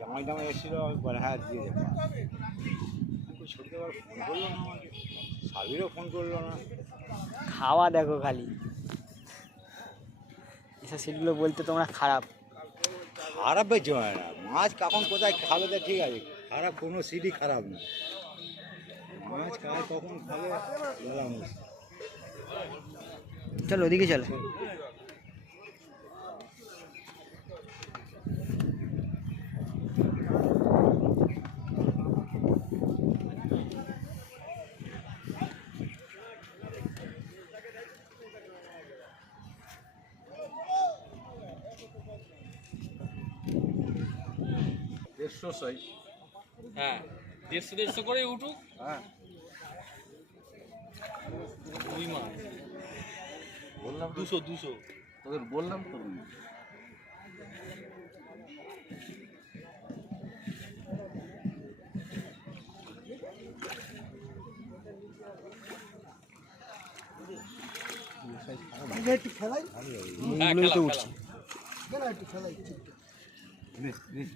জামাই জামাই এসেছিল, আমি বলে হ্যাঁ দিয়ে দেবো। ছুটতে আবার ফোন করলো না আমাকে, সাবিরও ফোন করলো না। খাওয়া দেখো খালি, এসব সিটগুলো বলতে তোমরা খারাপ। খারাপ বেঁচে হয় না, মাছ কখন কোথায় খাবে তা ঠিক আছে, খারাপ কোনো সিটই খারাপ না। মাছ খায় কখন খাবে বলা মুশকিল। চলো ওদিকে চলো। দেড়শো চাই। হ্যাঁ 150 করে উঠুক। হ্যাঁ রুই মাছ বললাম 200 তোদের বললাম তো। এইগুলোই তো উঠছে। বেশ বেশ